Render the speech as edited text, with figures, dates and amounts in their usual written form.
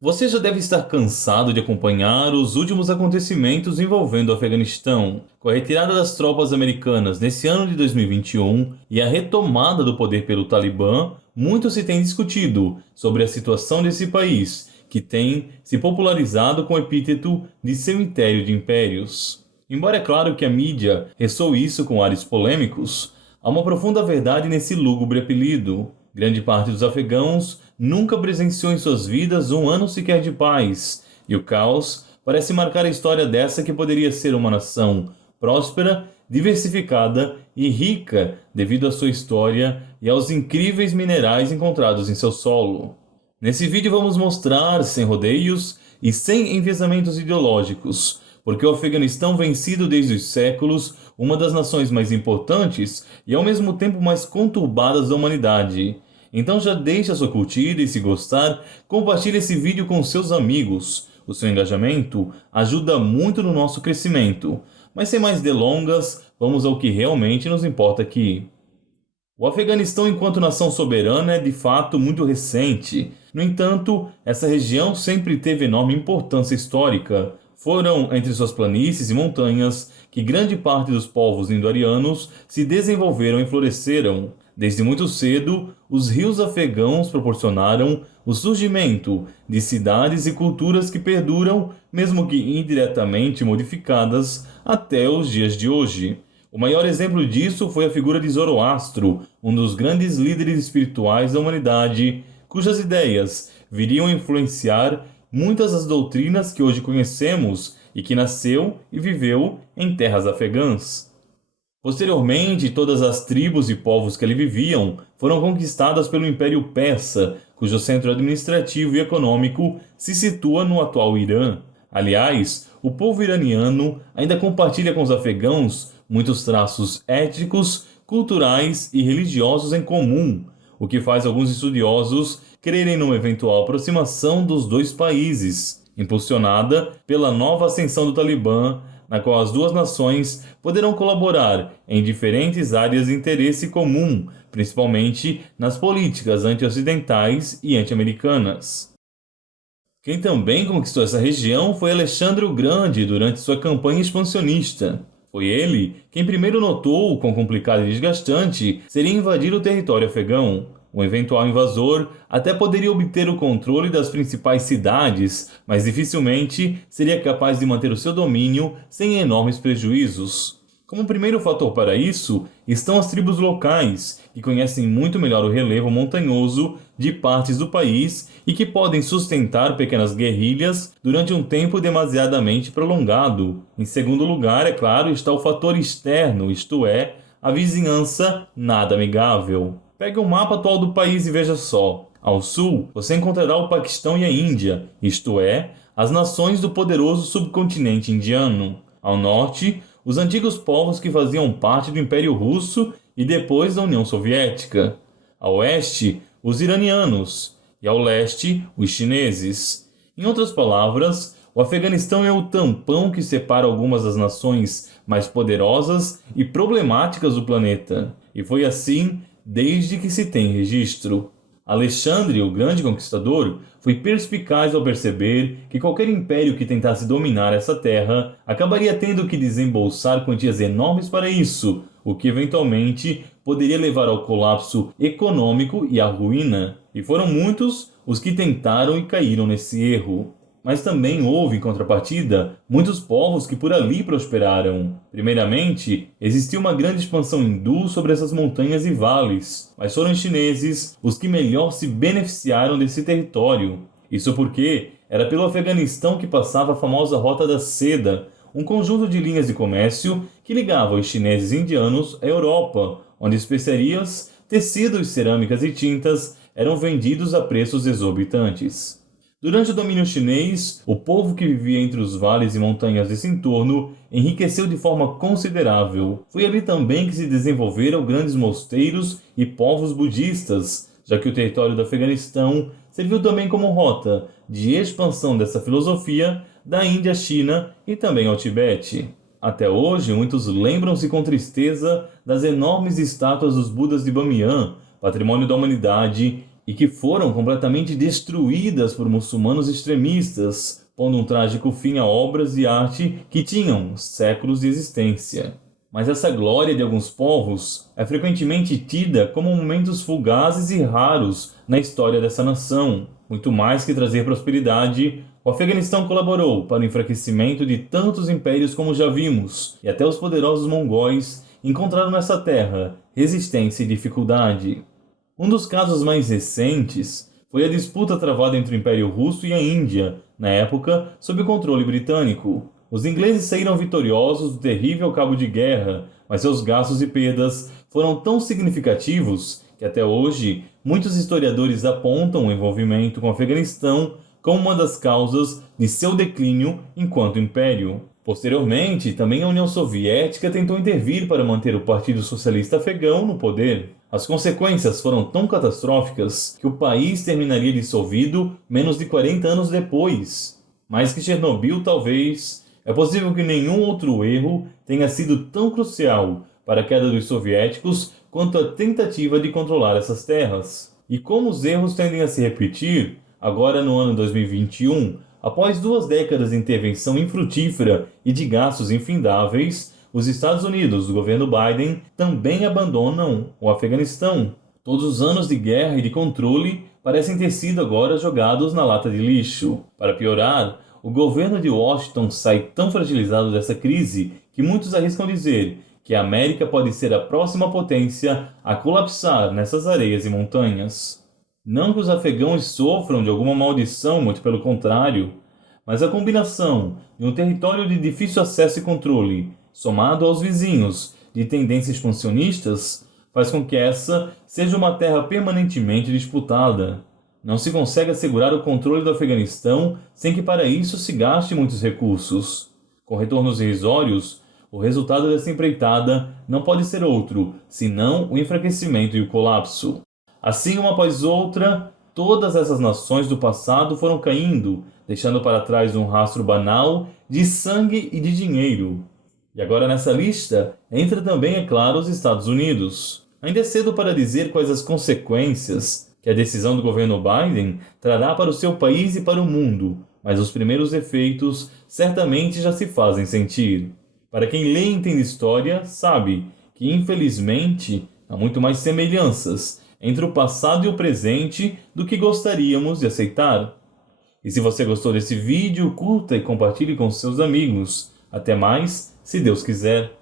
Você já deve estar cansado de acompanhar os últimos acontecimentos envolvendo o Afeganistão. Com a retirada das tropas americanas nesse ano de 2021 e a retomada do poder pelo Talibã, muito se tem discutido sobre a situação desse país, que tem se popularizado com o epíteto de cemitério de impérios. Embora é claro que a mídia ressoe isso com ares polêmicos, há uma profunda verdade nesse lúgubre apelido. Grande parte dos afegãos nunca presenciou em suas vidas um ano sequer de paz, e o caos parece marcar a história dessa que poderia ser uma nação próspera, diversificada e rica devido à sua história e aos incríveis minerais encontrados em seu solo. Nesse vídeo vamos mostrar, sem rodeios e sem enviesamentos ideológicos, porque o Afeganistão vem sido desde os séculos uma das nações mais importantes e ao mesmo tempo mais conturbadas da humanidade. Então já deixe a sua curtida e, se gostar, compartilhe esse vídeo com seus amigos. O seu engajamento ajuda muito no nosso crescimento. Mas sem mais delongas, vamos ao que realmente nos importa aqui. O Afeganistão enquanto nação soberana é de fato muito recente. No entanto, essa região sempre teve enorme importância histórica. Foram entre suas planícies e montanhas que grande parte dos povos indo-arianos se desenvolveram e floresceram. Desde muito cedo, os rios afegãos proporcionaram o surgimento de cidades e culturas que perduram, mesmo que indiretamente modificadas, até os dias de hoje. O maior exemplo disso foi a figura de Zoroastro, um dos grandes líderes espirituais da humanidade, cujas ideias viriam a influenciar muitas das doutrinas que hoje conhecemos e que nasceu e viveu em terras afegãs. Posteriormente, todas as tribos e povos que ali viviam foram conquistadas pelo Império Persa, cujo centro administrativo e econômico se situa no atual Irã. Aliás, o povo iraniano ainda compartilha com os afegãos muitos traços étnicos, culturais e religiosos em comum, o que faz alguns estudiosos crerem numa eventual aproximação dos dois países, impulsionada pela nova ascensão do Talibã, na qual as duas nações poderão colaborar em diferentes áreas de interesse comum, principalmente nas políticas anti-ocidentais e anti-americanas. Quem também conquistou essa região foi Alexandre o Grande durante sua campanha expansionista. Foi ele quem primeiro notou o quão complicado e desgastante seria invadir o território afegão. Um eventual invasor até poderia obter o controle das principais cidades, mas dificilmente seria capaz de manter o seu domínio sem enormes prejuízos. Como primeiro fator para isso estão as tribos locais, que conhecem muito melhor o relevo montanhoso de partes do país e que podem sustentar pequenas guerrilhas durante um tempo demasiadamente prolongado. Em segundo lugar, é claro, está o fator externo, isto é, a vizinhança nada amigável. Pegue o mapa atual do país e veja só. Ao sul, você encontrará o Paquistão e a Índia, isto é, as nações do poderoso subcontinente indiano. Ao norte, os antigos povos que faziam parte do Império Russo e depois da União Soviética. Ao oeste, os iranianos. E ao leste, os chineses. Em outras palavras, o Afeganistão é o tampão que separa algumas das nações mais poderosas e problemáticas do planeta. E foi assim desde que se tem registro. Alexandre, o grande conquistador, foi perspicaz ao perceber que qualquer império que tentasse dominar essa terra acabaria tendo que desembolsar quantias enormes para isso, o que eventualmente poderia levar ao colapso econômico e à ruína. E foram muitos os que tentaram e caíram nesse erro. Mas também houve, em contrapartida, muitos povos que por ali prosperaram. Primeiramente, existiu uma grande expansão hindu sobre essas montanhas e vales, mas foram os chineses os que melhor se beneficiaram desse território. Isso porque era pelo Afeganistão que passava a famosa Rota da Seda, um conjunto de linhas de comércio que ligava os chineses e indianos à Europa, onde especiarias, tecidos, cerâmicas e tintas eram vendidos a preços exorbitantes. Durante o domínio chinês, o povo que vivia entre os vales e montanhas desse entorno enriqueceu de forma considerável. Foi ali também que se desenvolveram grandes mosteiros e povos budistas, já que o território do Afeganistão serviu também como rota de expansão dessa filosofia da Índia à China e também ao Tibete. Até hoje, muitos lembram-se com tristeza das enormes estátuas dos Budas de Bamiyan, patrimônio da humanidade, e que foram completamente destruídas por muçulmanos extremistas, pondo um trágico fim a obras e arte que tinham séculos de existência. Mas essa glória de alguns povos é frequentemente tida como momentos fugazes e raros na história dessa nação. Muito mais que trazer prosperidade, o Afeganistão colaborou para o enfraquecimento de tantos impérios como já vimos, e até os poderosos mongóis encontraram nessa terra resistência e dificuldade. Um dos casos mais recentes foi a disputa travada entre o Império Russo e a Índia, na época sob o controle britânico. Os ingleses saíram vitoriosos do terrível cabo de guerra, mas seus gastos e perdas foram tão significativos que até hoje muitos historiadores apontam o envolvimento com o Afeganistão como uma das causas de seu declínio enquanto império. Posteriormente, também a União Soviética tentou intervir para manter o Partido Socialista Afegão no poder. As consequências foram tão catastróficas que o país terminaria dissolvido menos de 40 anos depois. Mais que Chernobyl, talvez, é possível que nenhum outro erro tenha sido tão crucial para a queda dos soviéticos quanto a tentativa de controlar essas terras. E como os erros tendem a se repetir, agora no ano 2021, após 2 décadas de intervenção infrutífera e de gastos infindáveis, os Estados Unidos do governo Biden também abandonam o Afeganistão. Todos os anos de guerra e de controle parecem ter sido agora jogados na lata de lixo. Para piorar, o governo de Washington sai tão fragilizado dessa crise que muitos arriscam dizer que a América pode ser a próxima potência a colapsar nessas areias e montanhas. Não que os afegãos sofram de alguma maldição, muito pelo contrário, mas a combinação de um território de difícil acesso e controle, somado aos vizinhos de tendências expansionistas, faz com que essa seja uma terra permanentemente disputada. Não se consegue assegurar o controle do Afeganistão sem que para isso se gaste muitos recursos. Com retornos irrisórios, o resultado dessa empreitada não pode ser outro, senão o enfraquecimento e o colapso. Assim, uma após outra, todas essas nações do passado foram caindo, deixando para trás um rastro banal de sangue e de dinheiro. E agora nessa lista entra também, é claro, os Estados Unidos. Ainda é cedo para dizer quais as consequências que a decisão do governo Biden trará para o seu país e para o mundo, mas os primeiros efeitos certamente já se fazem sentir. Para quem lê e entende história, sabe que, infelizmente, há muito mais semelhanças entre o passado e o presente do que gostaríamos de aceitar. E se você gostou desse vídeo, curta e compartilhe com seus amigos. Até mais, se Deus quiser.